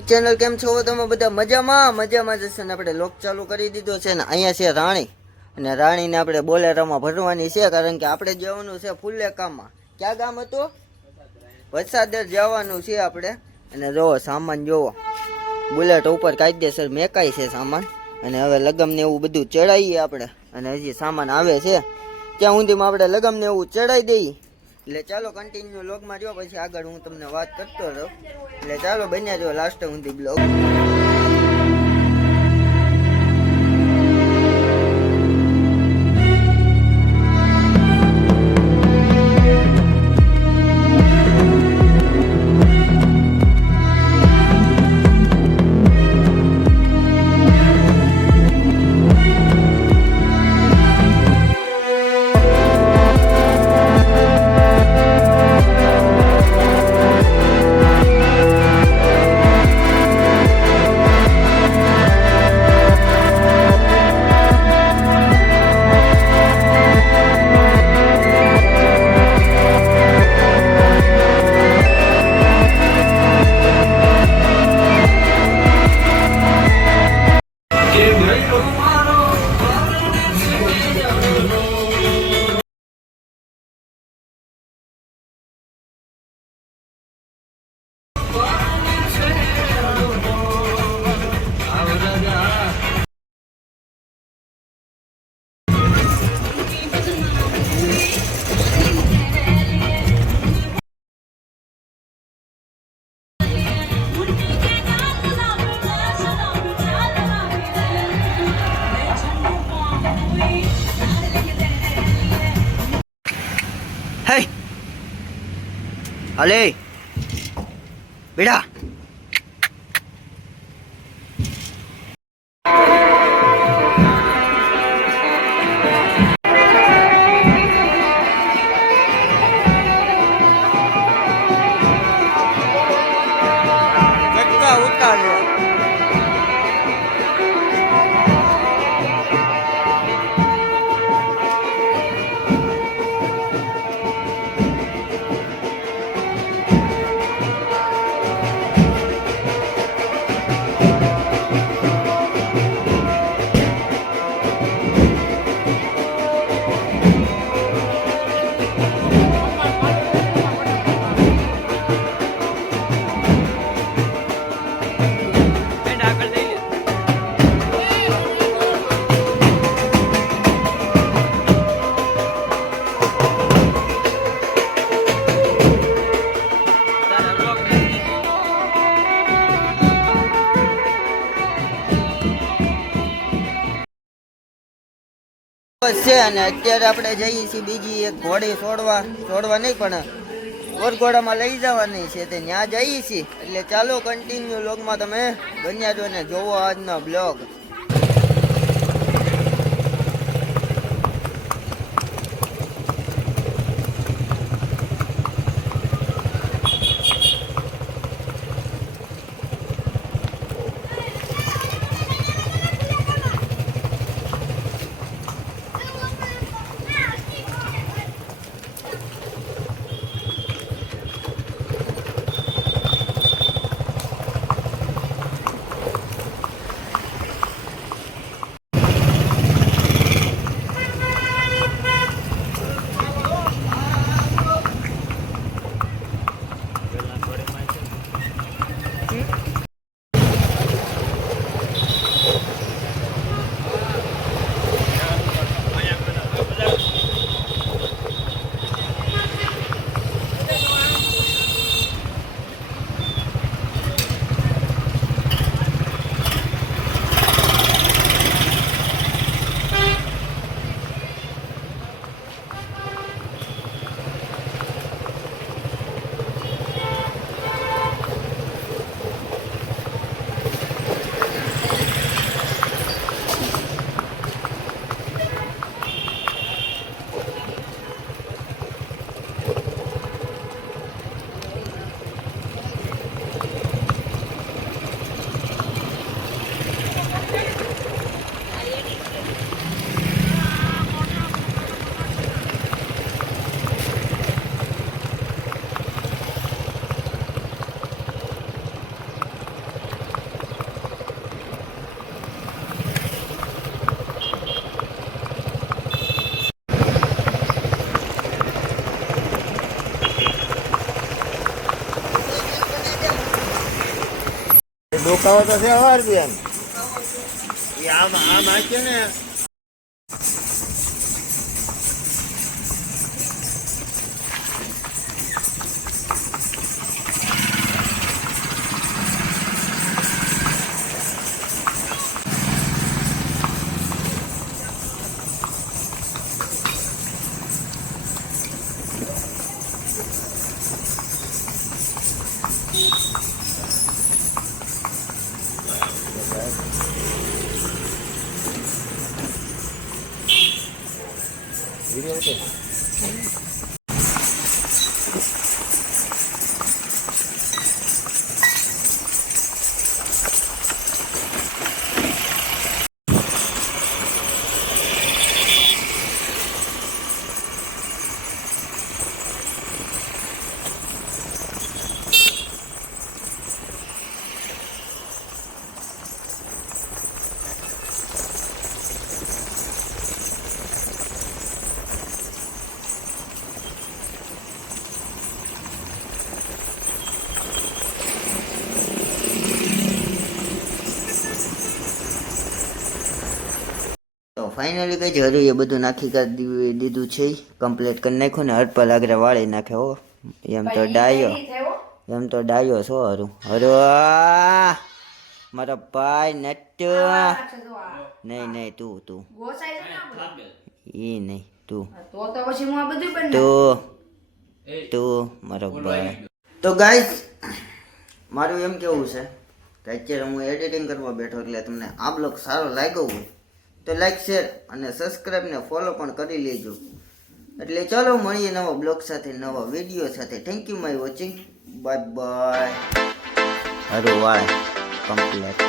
Channel કેમ છો તમે બધા મજામાં જશે ને આપણે લોક ચાલુ કરી દીધો છે ને અહીંયા છે રાણી અને રાણીને આપણે બોલેરામાં ભરવાની છે કારણ કે આપણે જવાનું છે ફુલેકામાં. ક્યાં ગામ હતું? વરસાદર જવાનું છે આપણે. અને જોવો સામાન જોવો બુલેટ ઉપર કાયદેસર મેકાય છે સામાન અને હવે લગમને એવું બધું ચડાવીએ આપણે અને હજી સામાન આવે છે ત્યાં સુધીમાં આપણે લગમને એવું ચડાવી દઈએ. એટલે ચાલો કન્ટિન્યુ લોગમાં જો પછી આગળ હું તમને વાત કરતો રહું. એટલે ચાલો બન્યા જો લાસ્ટ સુધી બ્લોગ. Hey! Ale! બેટા કટકા ઉતાર્યો. છે અને અત્યારે આપણે જઈએ છીએ બીજી એક ઘોડી છોડવા નહીં પણ ઓરઘોડામાં લઈ જવાની છે તે ત્યાં જઈએ છીએ. એટલે ચાલો કન્ટિન્યુ લોગમાં તમે બન્યા છો ને જોવો આજનો બ્લોગ. રોકાવો તો છે અવાર બેન એ આમ આખે ને વિડીયો ઉતર તો ફાઇનલી કઈ છે હરું એ બધું નાખી કરી દીધું છે કમ્પ્લીટ કરી નાખ્યું ને હરપા લાગરે વાળી નાખે હો એમ તો ડાયો છો હરું મારો ભાઈ નટ્ટુ નહીં તું ઈ નહીં તું મારો ભાઈ તો ગાઈસ મારું એમ કેવું છે કે અત્યારે હું એડિટિંગ કરવા બેઠો એટલે તમને આ બ્લોગ સારો લાગ્યો હોય તો લાઈક શેર અને સબસ્ક્રાઈબ ને ફોલો પણ કરી લેજો એટલે ચાલો મળીએ નવા બ્લોગ સાથે નવા વિડીયો સાથે thank you my watching bye bye હરો વાળ કમ્પ્લીટ